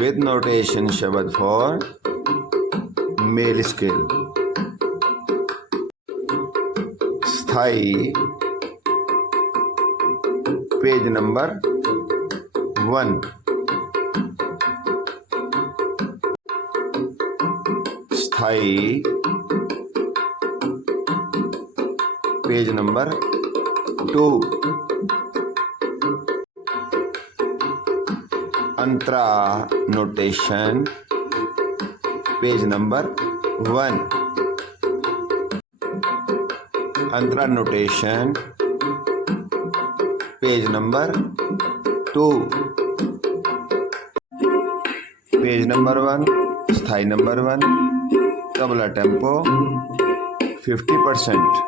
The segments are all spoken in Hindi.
with notation शब्द for male scale स्थाई पेज नंबर वन स्थाई पेज नंबर टू अंतरा नोटेशन पेज नंबर वन अंतरा notation page number two page number one स्थायी number one tabla tempo fifty percent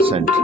percent.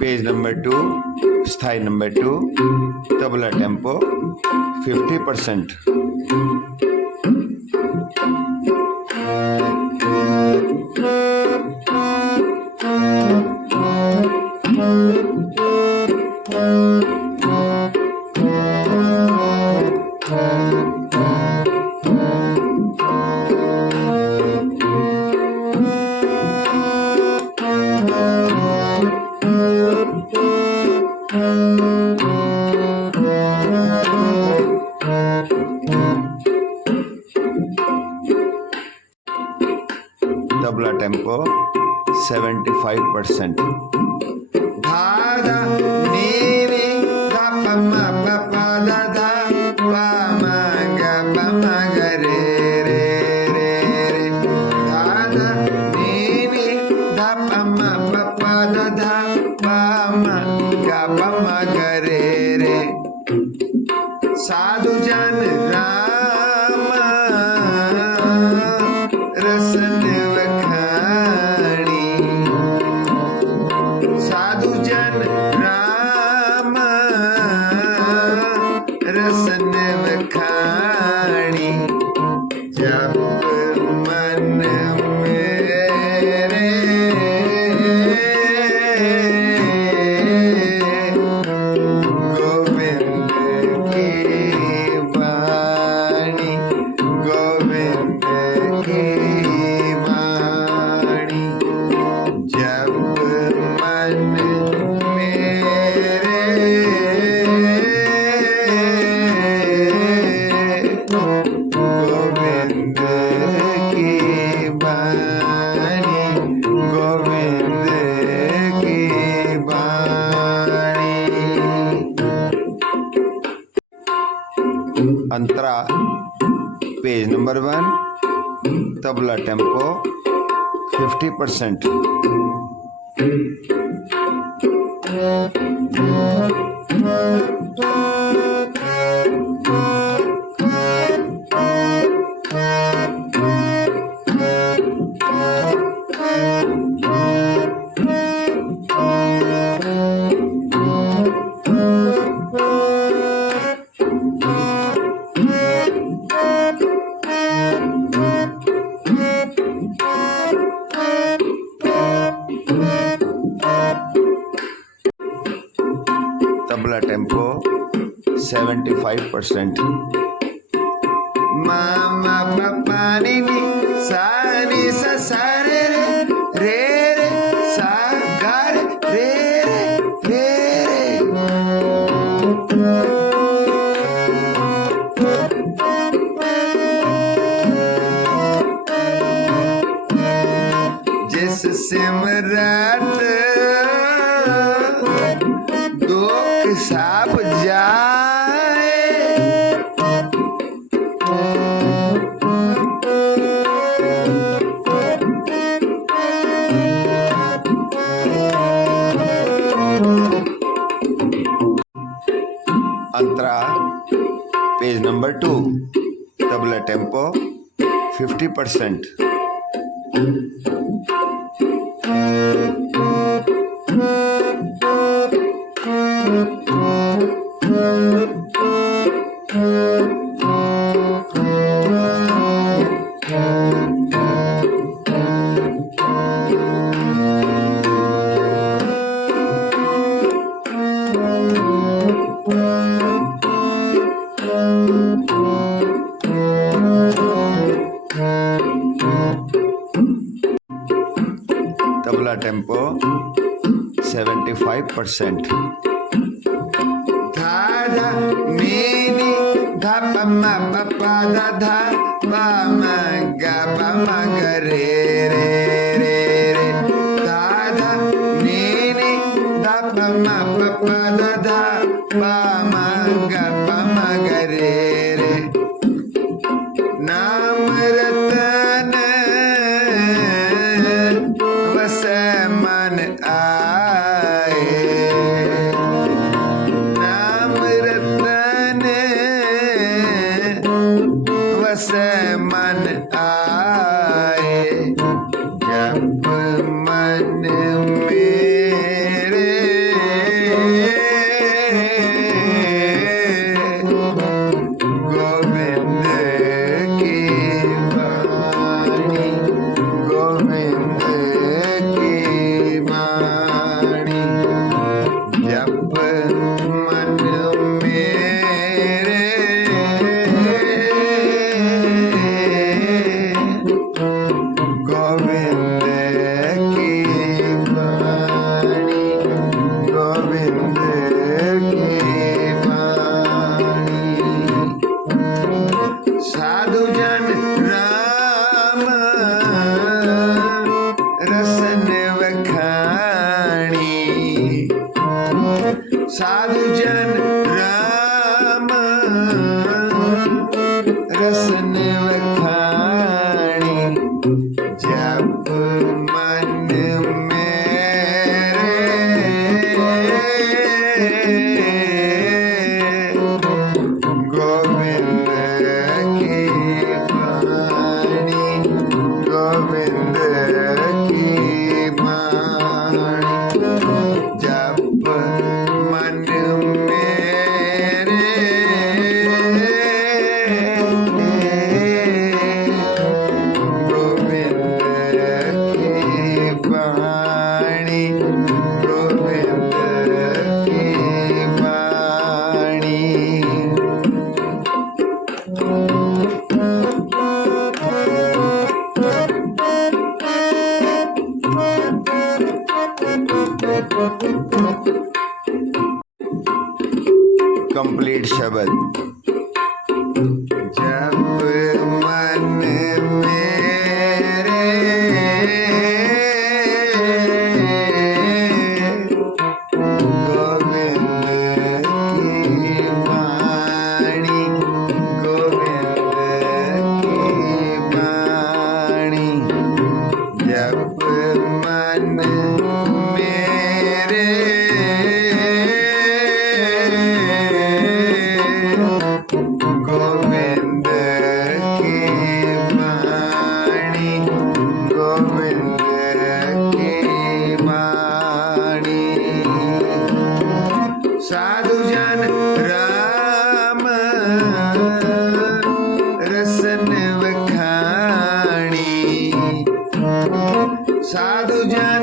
Page number two స్థాయి number two tabla tempo fifty percent percent. Pama, pama, pama, వాణి अंतरा page number one tabla tempo fifty percent 75 percent. Mama papa ni ni sa ni sa sa re re re re sa ga re re re re re. जिस सिमरत 40%. percent. Dha da ni da re re re re. Da ni da. man out. সাধু জান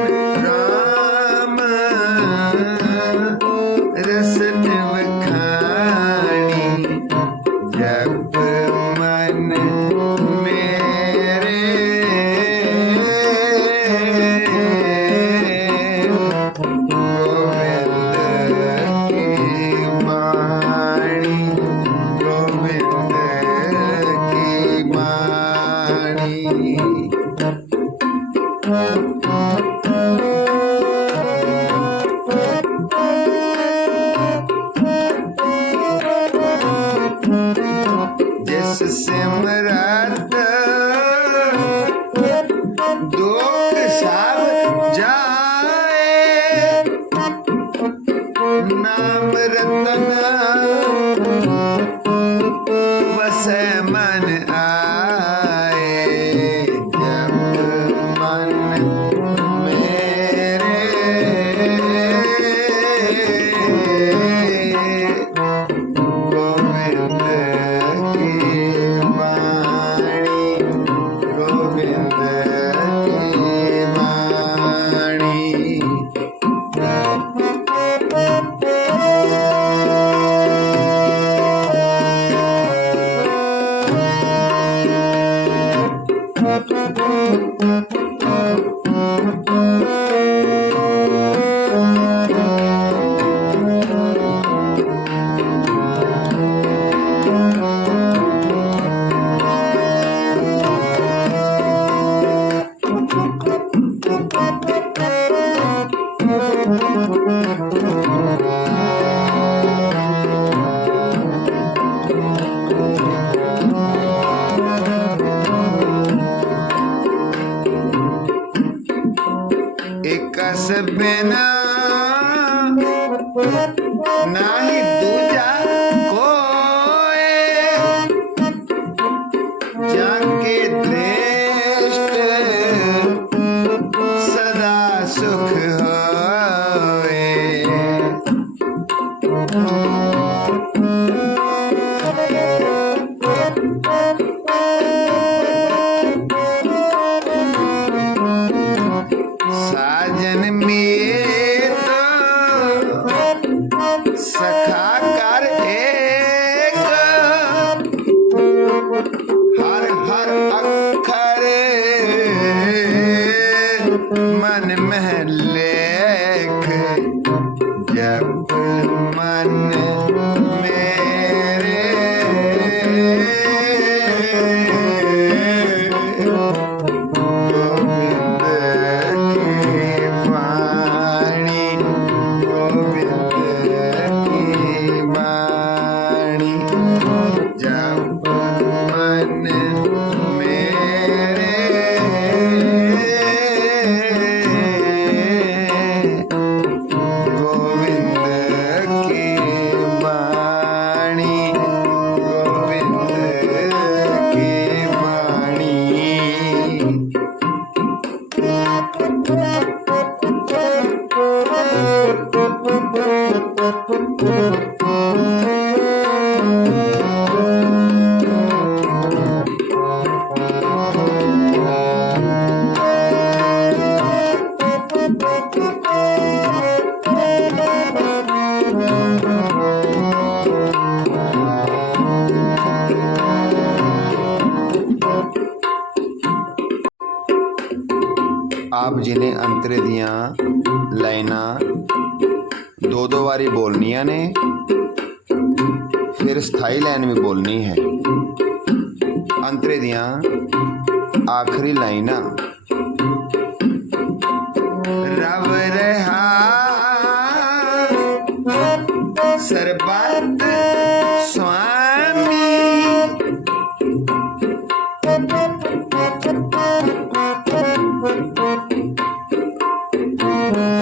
yeah, name आप जिन्हें अंतरे दिया लाइना दो दो बारी बोलनिया ने, फिर स्थायी लाइन भी बोलनी है। अंतरे दियाँ आखिरी लाइना। रब रहा सरबा Música